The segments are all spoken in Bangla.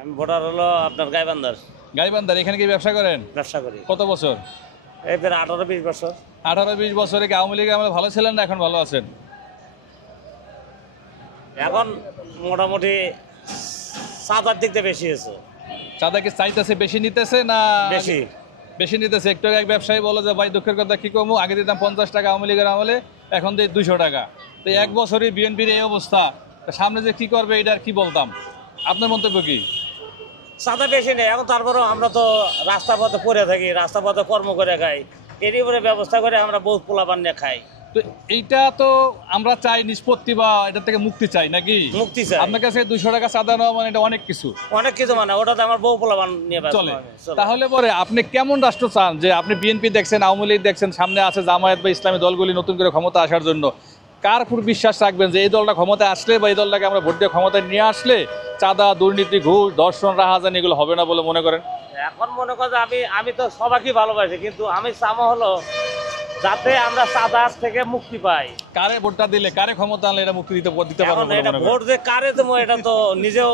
আমি ভোটার হলো আপনার গাইবান্ধার। গাইবান্ধার। এখানে কি ব্যবসা করেন? ব্যবসা করি। কত বছর? এই প্রায় 18-20 বছর। 18-20 বছরে কি আওয়ামী লীগে আমরা ভালো ছিলেন না এখন ভালো আছেন? এখন মোটামুটি 7-8 দিক দিয়ে বেশি হয়েছে। চাঁদা কি চাইতেছে বেশি নিতেছে না বেশি বেশি নিতেছে? একটু আগে এক ব্যবসায়ী বলো যে ভাই দুঃখের কথা কি কমু, আগে দিতাম 50 টাকা আওয়ামী লীগের আমলে, এখন দিই 200 টাকা। তো এক বছরই বিএনপির এই অবস্থা, সামনে যে কি করবে এটা আর কি বলতাম, আপনার মন্তব্য কি? চাঁদা বেশি নেই এখন, তারপরেও আমরা তো রাস্তা পথে পড়ে থাকি, রাস্তা পথে কর্ম করে খাই, এরই উপরে ব্যবস্থা করে আমরা বহুত পোলাপান নিয়ে খাই। তো এইটা তো আমরা চাই নিষ্পত্তি বা এটা থেকে মুক্তি চাই নাকি? মুক্তি চাই। আপনার কাছে 200 টাকা চাঁদা নেওয়া মানে এটা অনেক কিছু, অনেক কিছু, মানে ওটাতে আমার বউ পোলাপান নিয়ে চলে। তাহলে পরে আপনি কেমন রাষ্ট্র চান? যে আপনি বিএনপি দেখছেন, আওয়ামী লীগ দেখছেন, সামনে আছে জামায়াত বা ইসলামী দলগুলি নতুন করে ক্ষমতা আসার জন্য, কার উপর বিশ্বাস রাখবেন যে এই দলটা ক্ষমতায় আসলে বা এই দলটাকে আমরা ভোট দিয়ে ক্ষমতায় নিয়ে আসলে চাঁদা, দুর্নীতি, ঘুষ, ধর্ষণ, রাহাজানি এগুলো হবে না বলে মনে করেন? এখন মনে করেন আমি তো সবাইকে ভালোবাসি, কিন্তু আমি চামা হলো যাতে আমরা চাঁদার থেকে মুক্তি পাই। কারে ভোটটা দিলে, কারে ক্ষমতা আনলে এটা মুক্তি দিতে পারবো বলে এটা মনে ভোট করেন? যে কারে দেবো এটা তো নিজেও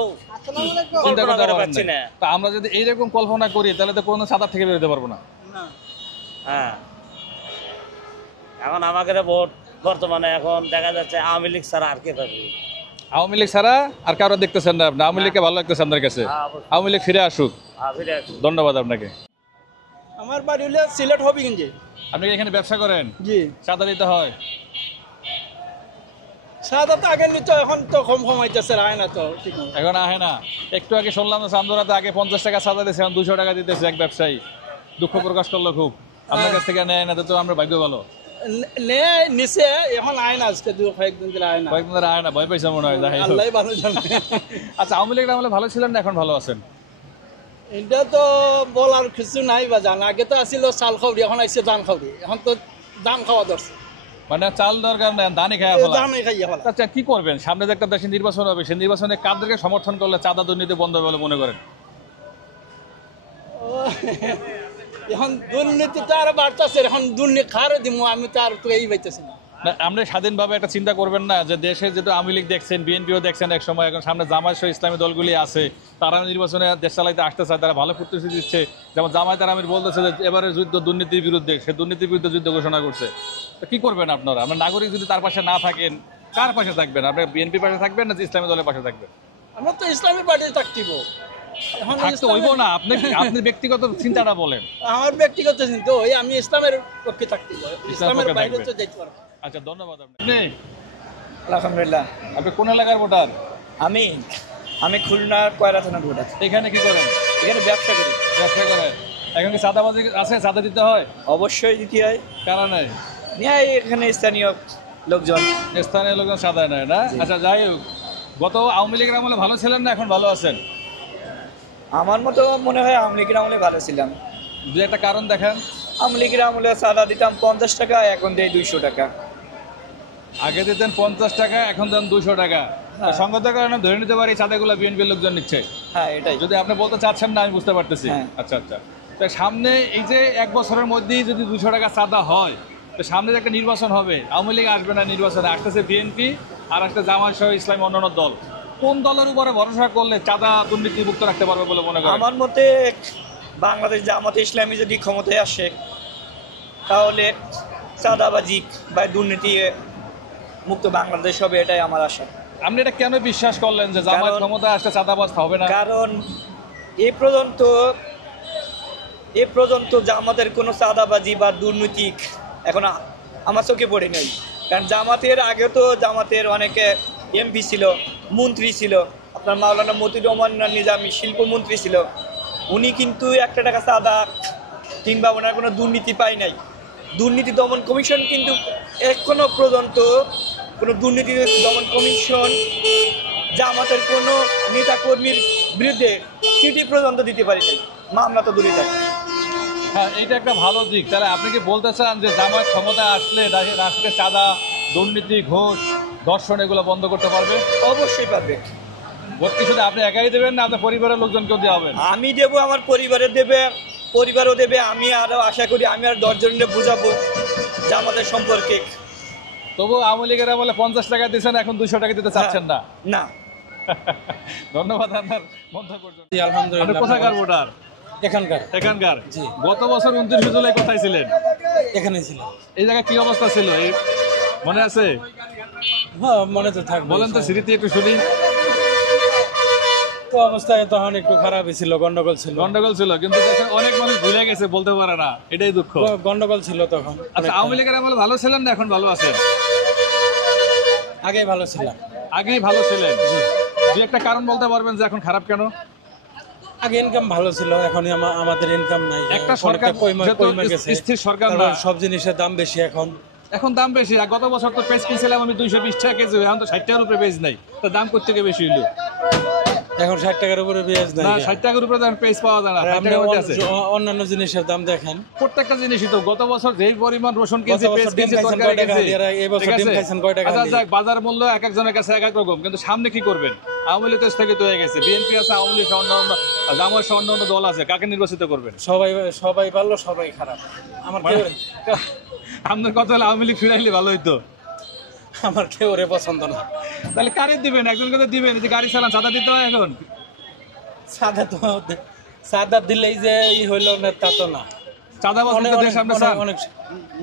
চিন্তা কল্পনা করতে করে পারেন পাচ্ছি না। না। তা আমরা যদি এইরকম কল্পনা করি তাহলে তো কোনো চাঁদা থেকে বেরোতে পারবো না। হ্যাঁ, এখন আমাদের ভোট বর্তমানে এখন দেখা যাচ্ছে আওয়ামী লীগ ছাড়া আর কে পাবে? আওয়ামী লীগ ছাড়া আর কারো দেখতেছেন না আপনি? আওয়ামী লীগকে ভালো লাগতেছে আপনার কাছে? হ্যাঁ, অবশ্যই। আওয়ামী লীগ ফিরে আসুক। ফিরে আসুন। ধন্যবাদ আপনাকে। আমার বাড়ি হলে সিলেট হবিগঞ্জে। আপনি কি এখানে ব্যবসা করেন? জি। চাঁদা দিতে হয়? সাদা তো আগে নিত, এখন তো কম হইতেছে, আয় না তো ঠিক মতো। এখন আহে না। একটু আগে শুনলাম যে চান্দুরাতে আগে 50 টাকা চাঁদা দিয়েছে, এখন 200 টাকা দিতেছে এক ব্যবসায়ী। দুঃখ প্রকাশ করলো খুব। আপনার কাছ থেকে নেয় না, তো আমরা ভাগ্য ভালো। নিচে এখন আয় না, আজকে কয়েকদিন দিলে আয় না। কয়েকদিন ধরে আহে না, ভয় পাইছে মনে হয়। যাই হোক। আল্লাহ ভালো জানে। আচ্ছা, আওয়ামী লীগের আমলে ভালো ছিলেন না এখন ভালো আছেন? এটা তো বলার কিছু নাই বা জান। আগে তো আসিল চাল খাওয়ারি, এখন আসছে ধান খাওয়ারি। এখন তো ধান খাওয়া ধরছে, মানে চাল দরকার নেই, ধানই খাওয়া ফেলা। ধানই খাইয়া ফেলা। আচ্ছা, কি করবেন? সামনে যে একটা দেশে নির্বাচন হবে, সেই নির্বাচনে কাদেরকে সমর্থন করলে চাঁদা দুর্নীতি বন্ধ হবে বলে মনে করেন? এখন দুর্নীতি তো আর বাড়তেছে, এখন দুর্নীতি খারে দিব আমি তো আর তো এই পাইতেছি না। না, আপনি স্বাধীনভাবে একটা চিন্তা করবেন না যে দেশে যেহেতু আওয়ামী লীগ দেখছেন, বিএনপিও দেখছেন এক সময়, এখন সামনে জামায়াত সহ ইসলামী দলগুলি আছে, তারা নির্বাচনে দেশ চালাইতে আসতে চায়, তারা ভালো প্রতিশ্রুতি দিচ্ছে। যেমন জামায়াত আমির বলতেছে যে এবারে যুদ্ধ দুর্নীতির বিরুদ্ধে, সে দুর্নীতির বিরুদ্ধে যুদ্ধ ঘোষণা করছে। তো কি করবেন আপনারা? আপনার নাগরিক যদি তার পাশে না থাকেন, কার পাশে থাকবেন? আপনি বিএনপি পাশে থাকবেন না ইসলামী দলের পাশে থাকবেন? আমরা তো ইসলামী পার্টি থাকতিব। এখন থাকতে হইব না। আপনি ব্যক্তিগত চিন্তাটা বলেন। আমার ব্যক্তিগত চিন্তা ওই আমি ইসলামের পক্ষে থাকতিব, ইসলামের পক্ষে বাইরে থাকবেন। তো যাইতে পারবো। আচ্ছা, ধন্যবাদ। আপনি আলহামদুলিল্লাহ। আপনি কোন এলাকার ভোটার? আমি আমি খুলনা কয়রা থানার ভোটার। এখানে কি করেন? এখানে ব্যবসা করি। ব্যবসা করেন। এখন কি চাঁদাবাজি আছে? চাঁদা দিতে হয়? অবশ্যই দিতে হয়। কারণ নাই নিয়ে এখানে স্থানীয় লোকজন। স্থানীয় লোকজন চাঁদা নেয় না। আচ্ছা, যাই হোক, গত আওয়ামী লীগের আমলে ভালো ছিলেন না এখন ভালো আছেন? আমার মতো মনে হয় আওয়ামী লীগের আমলে ভালো ছিলাম। দু একটা কারণ দেখেন। আওয়ামী লীগের আমলে চাঁদা দিতাম 50 টাকা, এখন দেয় 200 টাকা। আগে দিতেন 50 টাকা, এখন দেন 200 টাকা। হ্যাঁ। সঙ্গতের কারণে ধরে নিতে পারি চাঁদাগুলো বিএনপির লোকজন নিচ্ছে। হ্যাঁ, এটাই। যদি আপনি বলতে চাচ্ছেন না, আমি বুঝতে পারতেছি। হ্যাঁ। আচ্ছা আচ্ছা, তো সামনে এই যে এক বছরের মধ্যেই যদি 200 টাকা চাঁদা হয়, তো সামনে যে একটা নির্বাচন হবে, আওয়ামী লীগ আসবে না নির্বাচনে, আসতেছে বিএনপি আর একটা জামায়াত সহ ইসলামী অন্যান্য দল। কোন দলের উপরে ভরসা করলে চাঁদা দুর্নীতি মুক্ত রাখতে পারবে বলে মনে করেন? আমার মতে বাংলাদেশ জামাতে ইসলামী যদি ক্ষমতায় আসে, তাহলে চাঁদাবাজি বা দুর্নীতি মুক্ত বাংলাদেশ হবে, এটাই আমার আশা। আপনি এটা কেন বিশ্বাস করলেন যে জামায়াত ক্ষমতা আসলে চাঁদাবাজ হবে না? কারণ এ পর্যন্ত জামাতের কোনো চাঁদাবাজি বা দুর্নীতি এখন আমার চোখে পড়ে নেই। কারণ জামাতের আগে তো জামাতের অনেকে এমপি ছিল, মন্ত্রী ছিল। আপনার মাওলানা মতিউর রহমান নিজামী শিল্পমন্ত্রী ছিল, উনি কিন্তু 1 টাকা চাঁদা কিংবা ওনার কোনো দুর্নীতি পায় নাই। দুর্নীতি দমন কমিশন কিন্তু এখনো পর্যন্ত কোনো দুর্নীতি দমন কমিশন জামাতের কোনো নেতাকর্মীর বিরুদ্ধে চিঠি পর্যন্ত দিতে পারি নাই, মামলা তো দূরে থাকে। হ্যাঁ, এইটা একটা ভালো দিক। তাহলে আপনি কি বলতে চান যে জামায়াত ক্ষমতা আসলে রাষ্ট্রে চাঁদা, দুর্নীতি, ঘুষ, ধর্ষণ এগুলো বন্ধ করতে পারবে? অবশ্যই পারবে। ভোট কি শুধু আপনি একাই দেবেন না আপনার পরিবারের লোকজনকেও দেওয়া হবে? আমি দেবো, আমার পরিবারের দেবে, পরিবারও দেবে। আমি আরও আশা করি আমি আর 10 জনকে বুঝাবো জামাতের সম্পর্কে। তবু আওয়ামী লীগের আমলে 50 টাকা দিচ্ছেন, এখন 200 টাকা দিতে চাচ্ছেন না? না, ধন্যবাদ আপনার মন্তব্যের জন্য। আপনি আলহামদুলিল্লাহ কোথাকার ভোটার? এখানকার এখানকার। গত বছর 29 জুলাই কোথায় ছিলেন? এখানে ছিল। এই জায়গায় কি অবস্থা ছিল মনে আছে? হ্যাঁ মনে তো থাকবে। বলেন তো স্মৃতি একটু শুনি। তো অবস্থায় তখন একটু খারাপই ছিল, গন্ডগোল ছিল। গন্ডগোল ছিল, কিন্তু দেশে অনেক মানুষ ভুলে গেছে, বলতে পারে না, এটাই দুঃখ। গন্ডগোল ছিল তখন। আচ্ছা, আওয়ামী লীগের আমলে ভালো ছিলেন না এখন ভালো আছেন? আগেই ভালো ছিলাম। আগেই ভালো ছিলেন। দু একটা কারণ বলতে পারবেন যে এখন খারাপ কেন? আগে ইনকাম ভালো ছিল, এখন আমাদের ইনকাম নাই। একটা সরকার কমে গেছে, স্থির সরকার না। তারপর সব জিনিসের দাম বেশি এখন। এখন দাম বেশি। আর গত বছর তো পেঁয়াজ কিনছিলাম আমি 220 টাকা কেজি, এখন তো 60 টাকার উপরে পেঁয়াজ নাই, তো দাম কোথা থেকে বেশি হইলো? এখন 60 টাকার উপরে পেঁয়াজ নাই। না, 60 টাকার উপরে এখন পেঁয়াজ পাওয়া যায় না, আর 60 আপনি টাকার মধ্যে আছে। অন্যান্য জিনিসের দাম দেখেন, প্রত্যেকটা জিনিসই তো গত বছর যেই পরিমাণ রসুন কিনছি, গত বছর পেঁয়াজ ডিম কিনছি, খাইছেন তরকারি কয় টাকা কিনছি, দিয়ে, আর এই বছর ঠিক ডিম আছে? খাইছেন কয় টাকা আচ্ছা, দিয়ে? যাক, বাজার মূল্য এক একজনের কাছে এক এক রকম, কিন্তু সামনে কি করবেন? আওয়ামী লীগ তো স্থগিত হয়ে গেছে, বিএনপি আছে, আওয়ামী লীগ অন্যান্য জামায়াত সহ অন্যান্য দল আছে, কাকে নির্বাচিত করবেন? সবাই ভালো, সবাই খারাপ। আমার আপনার কথা হলে আওয়ামী লীগ ফিরাইলে ভালো হইতো। আমার কেউ ওরে পছন্দ না। তাহলে কারে দিবেন? একজনকে তো দিবেন। যে গাড়ি চালান, চাঁদা দিতে হয় এখন। সাদা দিলেই যে হইলো না তা তো না। চাঁদাবাজ মুক্ত দেশ আপনি চান?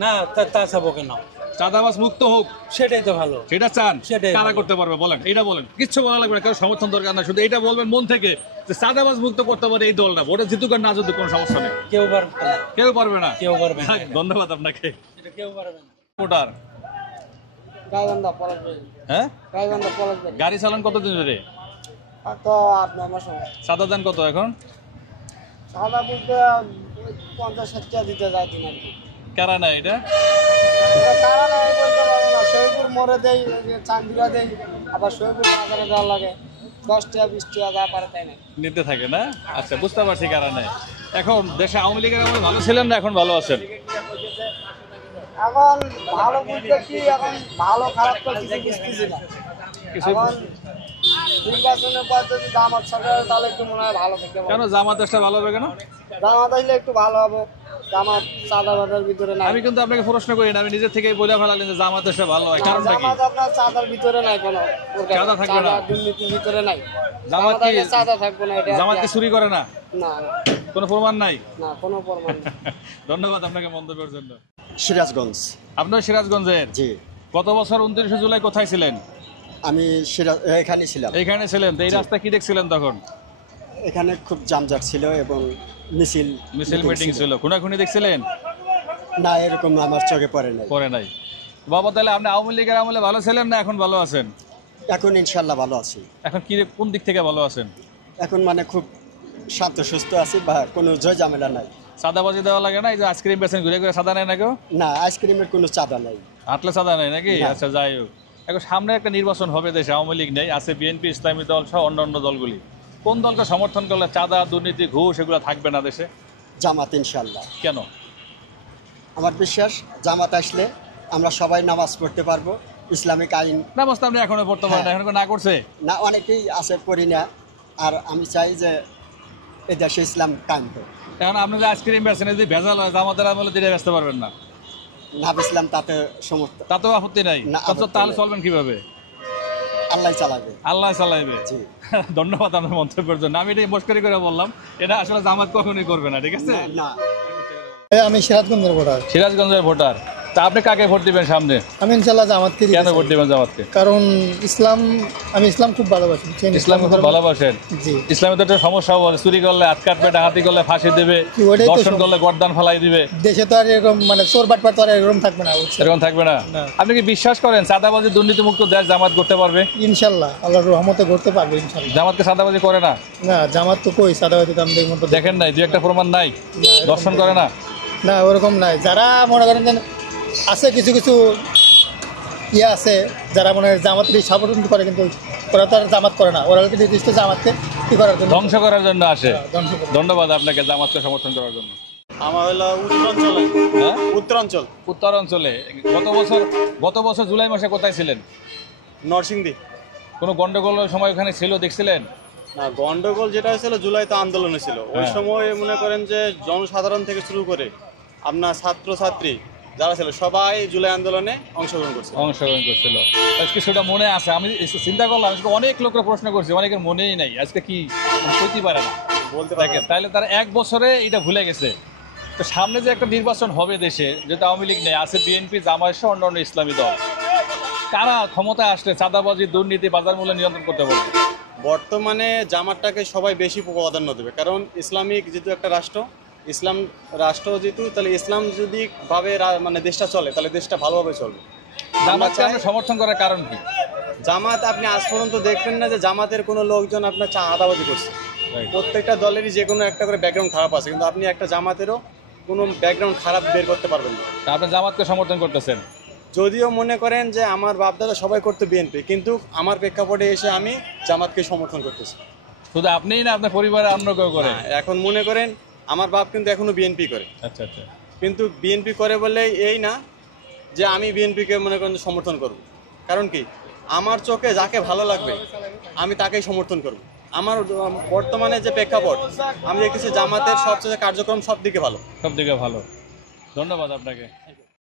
না, তা চাবো কেন? চাঁদাবাজ মুক্ত হোক, সেটাই তো ভালো। সেটা চান? সেটাই কারা ভালো। করতে পারবে বলেন? এটা বলেন, কিচ্ছু বলা লাগবে না, কারো সমর্থন দরকার না, শুধু এটা বলবেন মন থেকে যে চাঁদাবাজ মুক্ত করতে পারে এই দলটা। ভোটে জিতুক আর না জিতুক কোনো সমস্যা নেই, কেউ পারবে না। কেউ পারবে না। কেউ পারবে না। যাক, ধন্যবাদ আপনাকে। এটা কেউ পারবে না। ভোটার। গাইবান্ধা পলাশবাড়ি। হ্যাঁ, গাইবান্ধা পলাশবাড়ি। গাড়ি চালান কতদিন ধরে? আর তো 8-9 মাস হবে। চাঁদা দেন কত এখন? সাদা বলতে 50-60 টাকা দিতে যায় দিন আর কি। কারা না এটা? এটা কারণ আমি বলতে পারবো না। শহীদপুর মোড়ে দেই, চান্দিরা দেই, আবার শহীদপুর বাজারে দেওয়া লাগে। 10 টাকা 20 টাকা যা পারে তাই না। নিতে থাকে না? আচ্ছা, বুঝতে পারছি কারা নাই। এখন দেশে আওয়ামী লীগের আমলে ভালো ছিলেন না এখন ভালো আছেন? এখন ভালো বুঝতে কি, এখন ভালো খারাপ তো কিছু বুঝতেছি না। কিছু এখন নির্বাচনের পর যদি জামাত সরকার হয় তাহলে একটু মনে হয় ভালো থেকে কেন জামাত দেশটা ভালো হবে কেন? জামাত আসলে একটু ভালো হবে। জামাত চাঁদাবাদের ভিতরে নাই। আমি কিন্তু আপনাকে প্রশ্ন করি না, আমি নিজে থেকেই বলে ফেলালেন যে জামাত দেশটা ভালো হয়, কারণটা কি? জামাত আপনার চাঁদার ভিতরে নাই কোনো প্রকার। চাঁদা থাকবে না? চাঁদা দুর্নীতির ভিতরে নাই। জামাত কি আগে চাঁদা থাকবে না, এটা জামাত কি চুরি করে না? না কোনো প্রমাণ নাই? না, কোনো প্রমাণ নেই। ধন্যবাদ আপনাকে মন্তব্যের জন্য। সিরাজগঞ্জ। আপনার সিরাজগঞ্জের। জি, গত বছর 29 জুলাই কোথায় ছিলেন? আমি এখানে ছিলাম। এইখানে ছিলেন। তো এই রাস্তা কি দেখছিলেন তখন? এখানে খুব জামজাট ছিল এবং মিছিল মিটিং ছিল, খুনাখুনি দেখছিলেন? না, এরকম আমার চোখে পড়ে নাই। পরে নাই। বাবা, তাহলে আপনি আওয়ামী লীগের আমলে ভালো ছিলেন না এখন ভালো আছেন? এখন ইনশাল্লাহ ভালো আছি। এখন কি, কোন দিক থেকে ভালো আছেন? এখন মানে খুব শান্ত সুস্থ আছি, বা কোনো জয় ঝামেলা নাই। চাঁদাবাজি দেওয়া লাগে না? এই যে আইসক্রিম বেচেন, ঘুরে ঘুরে চাঁদা নেয় না কেউ? না, আইসক্রিমের কোনো চাঁদা নাই। হাঁটলে চাঁদা নেয় নাকি? না। আচ্ছা, যাই হোক, এখন সামনে একটা নির্বাচন হবে দেশে, আওয়ামী লীগ নেই, আছে বিএনপি, ইসলামী দল সহ অন্যান্য দলগুলি। কোন দলকে সমর্থন করলে চাঁদা, দুর্নীতি, ঘুষ এগুলো থাকবে না দেশে? জামাত ইনশাল্লাহ। কেন? আমার বিশ্বাস জামাত আসলে আমরা সবাই নামাজ পড়তে পারবো, ইসলামিক আইন। নামাজ তো আপনি এখনো পড়তে পারেন না, এখন না করছে? না, অনেকেই আছে পড়ি না। আর আমি চাই যে এই দেশে ইসলাম কায়েম হোক। এখন আপনি যে আইসক্রিম বেচেন, যদি ভেজাল হয়, জামাতের আমলে দিলে বেচতে পারবেন না? না বেচলাম তাতে সমর্থন, তাতেও আপত্তি নাই? না, আপত্তি তাহলে নাই। চলবেন কিভাবে? আল্লাহ চালাবে। আল্লাহ চালাইবে। জি। ধন্যবাদ আপনার মন্তব্যের জন্য। আমি এটা মস্করি করে বললাম, এটা আসলে জামাত কখনোই করবে না, ঠিক আছে? না, আমি সিরাজগঞ্জের ভোটার। সিরাজগঞ্জের ভোটার। তা আপনি কাকে ভোট দিবেন সামনে? আমি ইনশাল্লাহ জামাতকে কেন ভোট দিবেন জামাতকে? কারণ আমি ইসলাম খুব ভালোবাসি। ইসলামকে খুব ভালোবাসেন? জি। ইসলামে তো একটা সমস্যা হবে, চুরি করলে হাত কাটবে, ডাকাতি করলে ফাঁসি দিবে, ওটাই তো দর্শন সমস্যা। করলে গর্দান ফেলাই দিবে। দেশে তো আর এরকম মানে চোর বাটপাট তো আর এরকম থাকবে না, বুঝছেন? এরকম থাকবে না? না। আপনি কি বিশ্বাস করেন চাঁদাবাজি দুর্নীতিমুক্ত দেশ জামাত করতে পারবে? ইনশাল্লাহ আল্লাহর রহমতে করতে পারবে ইনশাল্লাহ। জামাতকে চাঁদাবাজি করে না? না, জামাত তো কই সাদাবাদি দাম দেখুন তো। দেখেন নাই? দু একটা প্রমাণ নাই? এরকম দর্শন করে না? না, ওরকম নাই। যারা মনে করেন যে আছে কিছু কিছু ইয়ে আছে যারা মনে হয় জামাতের সমর্থন করে, কিন্তু ওরা তো আর জামাত করে না, ওরা কিন্তু নির্দিষ্ট জামাতকে কি করার জন্য, ধ্বংস করার জন্য আসে। ধ্বংস করে। ধন্যবাদ আপনাকে জামাতকে সমর্থন করার জন্য। আমার হলো উত্তরাঞ্চলে। হ্যাঁ, উত্তরাঞ্চল, উত্তর অঞ্চলে। গত বছর জুলাই মাসে কোথায় ছিলেন? নরসিংদী। কোনো গন্ডগোলের সময় ওখানে ছিল, দেখছিলেন? না, গন্ডগোল যেটা হয়েছিল জুলাইতে আন্দোলনে ছিল, ওই হ্যাঁ। সময় মনে করেন যে জনসাধারণ থেকে শুরু করে আপনার ছাত্রছাত্রী যারা ছিল সবাই জুলাই আন্দোলনে অংশগ্রহণ করছে। অংশগ্রহণ করছিল। আজকে সেটা মনে আছে, আমি চিন্তা করলাম আজকে অনেক লোকের প্রশ্ন করছি, অনেকের মনেই নাই, আজকে কি কইতে পারে না বলতে পারে দেখেন, তাহলে তারা 1 বছরে এটা ভুলে গেছে। তো সামনে যে একটা নির্বাচন হবে দেশে, যেটা আওয়ামী লীগ নেই, আছে বিএনপি, জামায়াত সহ অন্যান্য ইসলামী দল, কারা ক্ষমতায় আসলে চাঁদাবাজি, দুর্নীতি, বাজার মূল্য নিয়ন্ত্রণ করতে পারবে? বর্তমানে জামাতটাকে সবাই বেশি প্রাধান্য দেবে, কারণ ইসলামিক যেহেতু একটা রাষ্ট্র, ইসলাম রাষ্ট্র যেহেতু, তাহলে ইসলাম যদি ভাবে মানে দেশটা চলে, তাহলে দেশটা ভালোভাবে চলবে। জামাতকে আমরা সমর্থন করার কারণ কি? জামাত আপনি আজ পর্যন্ত দেখবেন না যে জামাতের কোনো লোকজন আপনার চাঁদাবাজি করছে। প্রত্যেকটা দলেরই যে কোনো একটা করে ব্যাকগ্রাউন্ড খারাপ আছে, কিন্তু আপনি একটা জামাতেরও কোনো ব্যাকগ্রাউন্ড খারাপ বের করতে পারবেন না। তা আপনি জামাতকে সমর্থন করতেছেন? যদিও মনে করেন যে আমার বাপদাদা সবাই করতে বিএনপি, কিন্তু আমার প্রেক্ষাপটে এসে আমি জামাতকে সমর্থন করতেছি। শুধু আপনিই না, আপনার পরিবারে অন্য কেউ করে? এখন মনে করেন আমার বাপ কিন্তু এখনো বিএনপি করে। আচ্ছা আচ্ছা। কিন্তু বিএনপি করে বলে এই না যে আমি বিএনপিকে মনে করেন যে সমর্থন করব। কারণ কি, আমার চোখে যাকে ভালো লাগবে আমি তাকেই সমর্থন করব। আমার বর্তমানে যে প্রেক্ষাপট, আমি দেখতেছি জামাতের সবচেয়ে কার্যক্রম সব দিকে ভালো। সব দিকে ভালো। ধন্যবাদ আপনাকে।